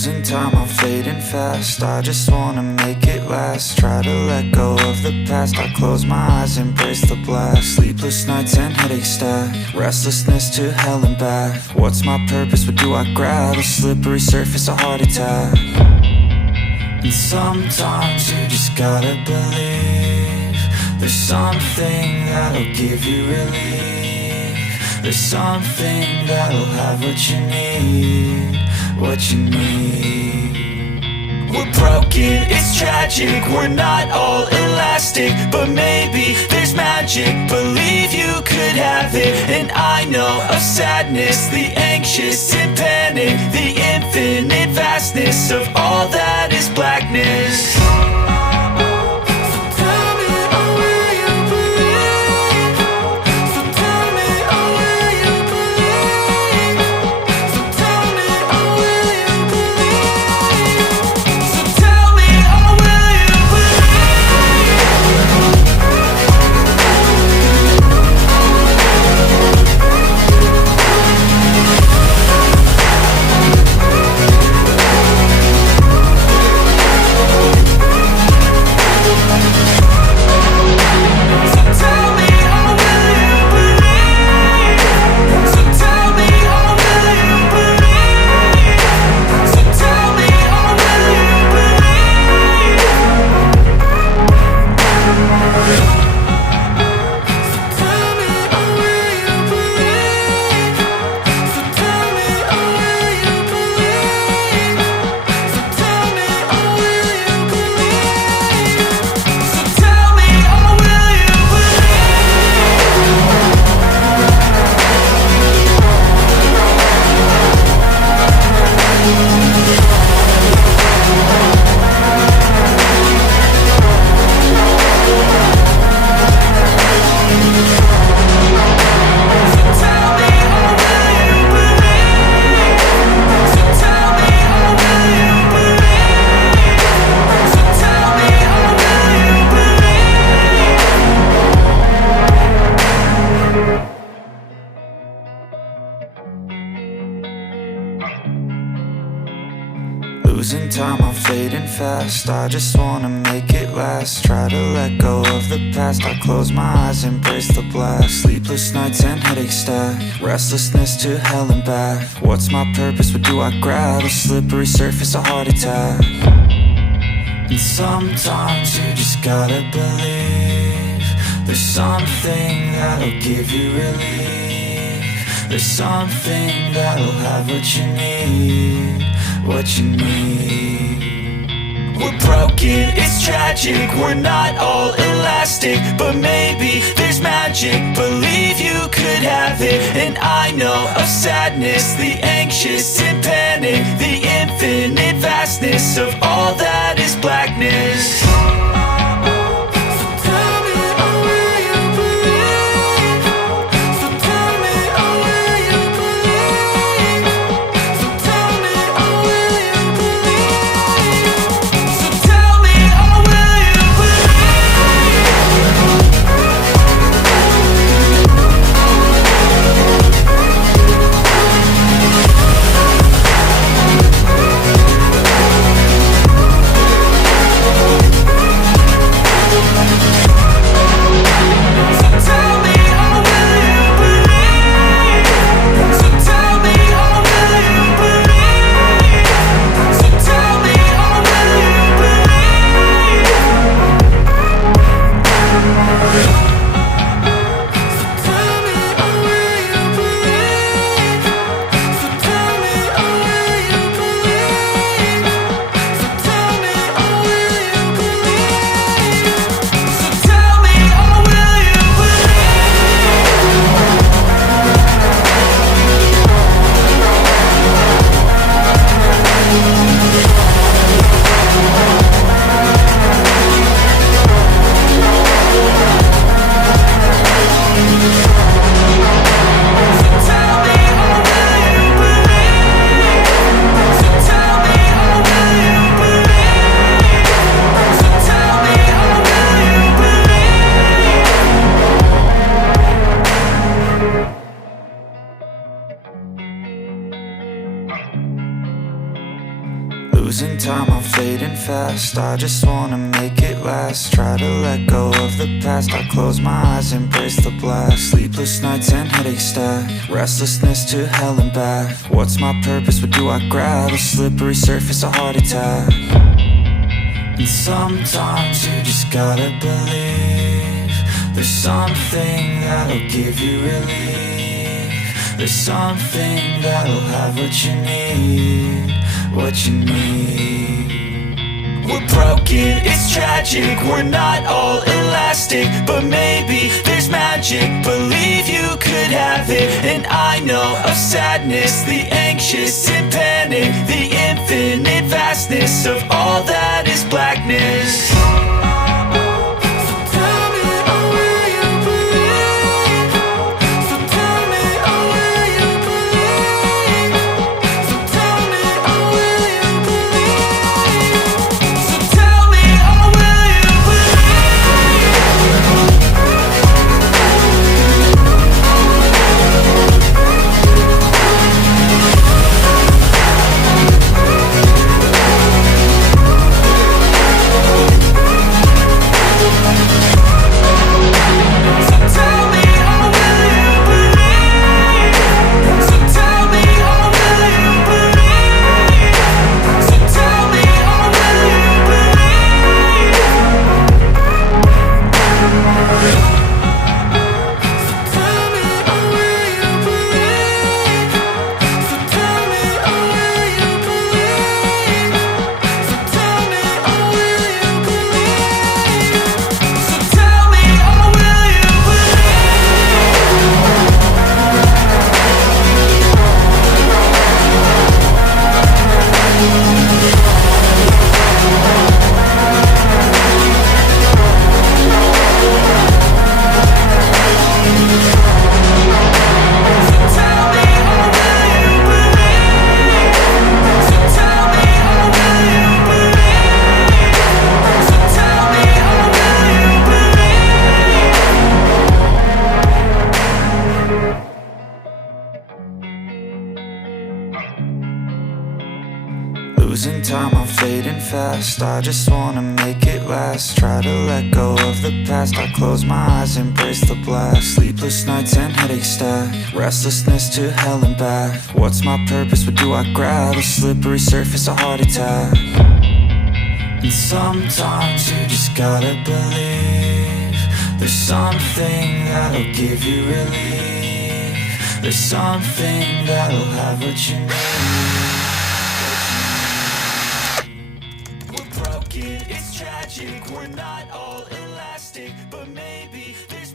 Losing time, I'm fading fast. I just wanna make it last. Try to let go of the past. I close my eyes, embrace the blast. Sleepless nights and headache stack. Restlessness to hell and back. What's my purpose? What do I grab? A slippery surface, a heart attack. And sometimes you just gotta believe there's something that'll give you relief. There's something that'll have what you need, what you need. We're broken, it's tragic, we're not all elastic, but maybe there's magic. Believe you could have it, and I know of sadness, the anxious and panic, the infinite vastness of all that is blackness. Losing time, I'm fading fast. I just wanna make it last. Try to let go of the past. I close my eyes, embrace the blast. Sleepless nights and headache stack. Restlessness to hell and back. What's my purpose? What do I grab? A slippery surface, a heart attack. And sometimes you just gotta believe there's something that'll give you relief. There's something that'll have what you need, what you need. We're broken, it's tragic, we're not all elastic, but maybe there's magic. Believe you could have it, and I know of sadness, the anxious and panic, the infinite vastness of all that is blackness. Losing time, I'm fading fast. I just wanna make it last. Try to let go of the past. I close my eyes, embrace the blast. Sleepless nights and headaches stack. Restlessness to hell and back. What's my purpose? What do I grab? A slippery surface, a heart attack. And sometimes you just gotta believe there's something that'll give you relief. There's something that'll have what you need, what you need. We're broken, it's tragic, we're not all elastic, but maybe there's magic, believe you could have it. And I know of sadness, the anxious and panic, the infinite vastness of all that is blackness. Losing time, I'm fading fast. I just wanna make it last. Try to let go of the past. I close my eyes, embrace the blast. Sleepless nights and headaches stack. Restlessness to hell and back. What's my purpose? What do I grab? A slippery surface, a heart attack. And sometimes you just gotta believe there's something that'll give you relief. There's something that'll have what you need. It's tragic, we're not all elastic, but maybe